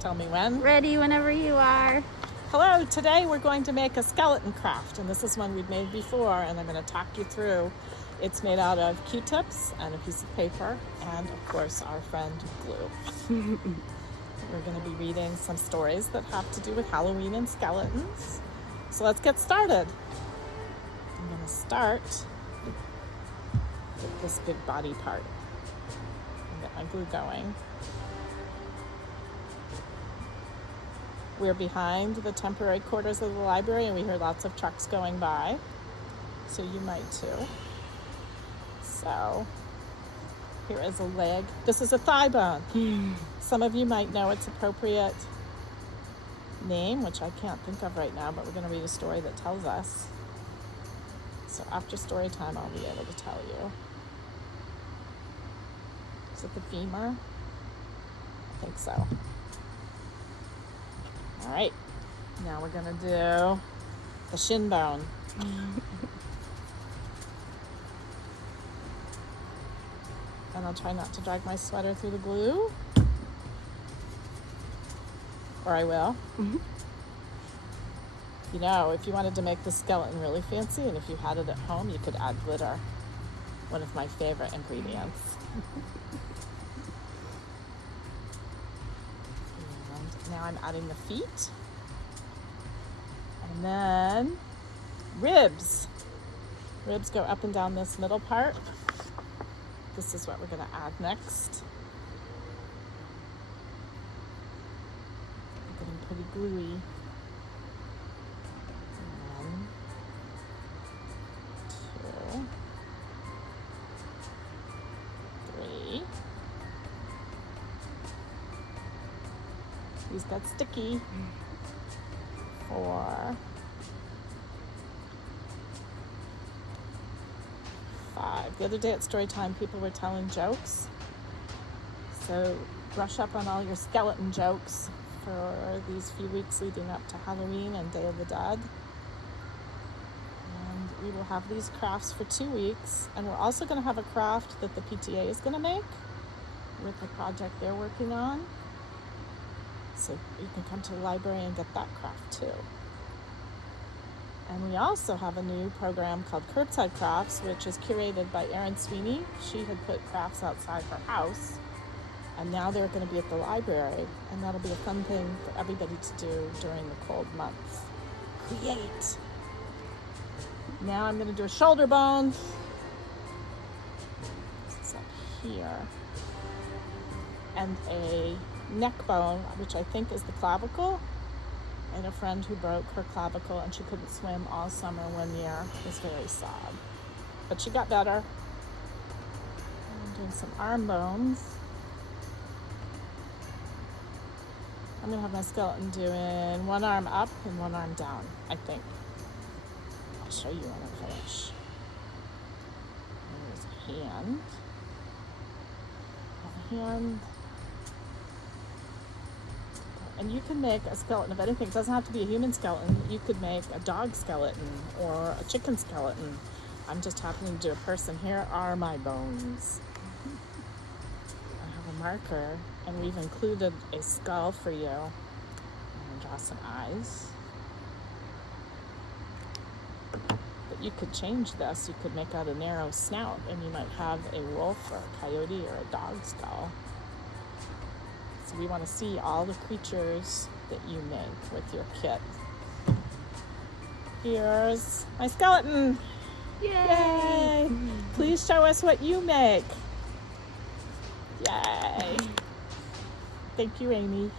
Tell me when. Ready whenever you are. Hello, today we're going to make a skeleton craft, and this is one we've made before, and I'm going to talk you through. It's made out of Q-tips and a piece of paper, and of course our friend glue. We're going to be reading some stories that have to do with Halloween and skeletons. So let's get started. I'm going to start with this big body part. I'll get my glue going. We're behind the temporary quarters of the library, and we hear lots of trucks going by. So you might too. So here is a leg. This is a thigh bone. Some of you might know its appropriate name, which I can't think of right now, but we're going to read a story that tells us. So after story time, I'll be able to tell you. Is it the femur? I think so. All right, now we're gonna do the shin bone. And I'll try not to drag my sweater through the glue. Or I will. You know, if you wanted to make the skeleton really fancy, and if you had it at home, you could add glitter. One of my favorite ingredients. Now I'm adding the feet, and then ribs. Ribs go up and down this middle part. This is what we're going to add next. I'm getting pretty gluey. 1, 2, 3. These got sticky. 4, 5. The other day at story time, people were telling jokes. So brush up on all your skeleton jokes for these few weeks leading up to Halloween and Day of the Dead. And we will have these crafts for 2 weeks. And we're also going to have a craft that the PTA is going to make with the project they're working on. So you can come to the library and get that craft too. And we also have a new program called Curbside Crafts, which is curated by Erin Sweeney. She had put crafts outside her house, and now they're going to be at the library, and that'll be a fun thing for everybody to do during the cold months. Create! Now I'm going to do a shoulder bone. This is up here. And a neck bone, which I think is the clavicle. I had a friend who broke her clavicle and she couldn't swim all summer 1 year. It was very sad. But she got better. I'm doing some arm bones. I'm going to have my skeleton doing one arm up and one arm down, I think. I'll show you when I finish. There's a hand. A hand. And you can make a skeleton of anything. It doesn't have to be a human skeleton. You could make a dog skeleton or a chicken skeleton. I'm just happening to do a person. Here are my bones. I have a marker, and we've included a skull for you. I'm going to draw some eyes. But you could change this. You could make out a narrow snout, and you might have a wolf or a coyote or a dog skull. So we want to see all the creatures that you make with your kit. Here's my skeleton. Yay! Please show us what you make. Yay! Thank you, Amy.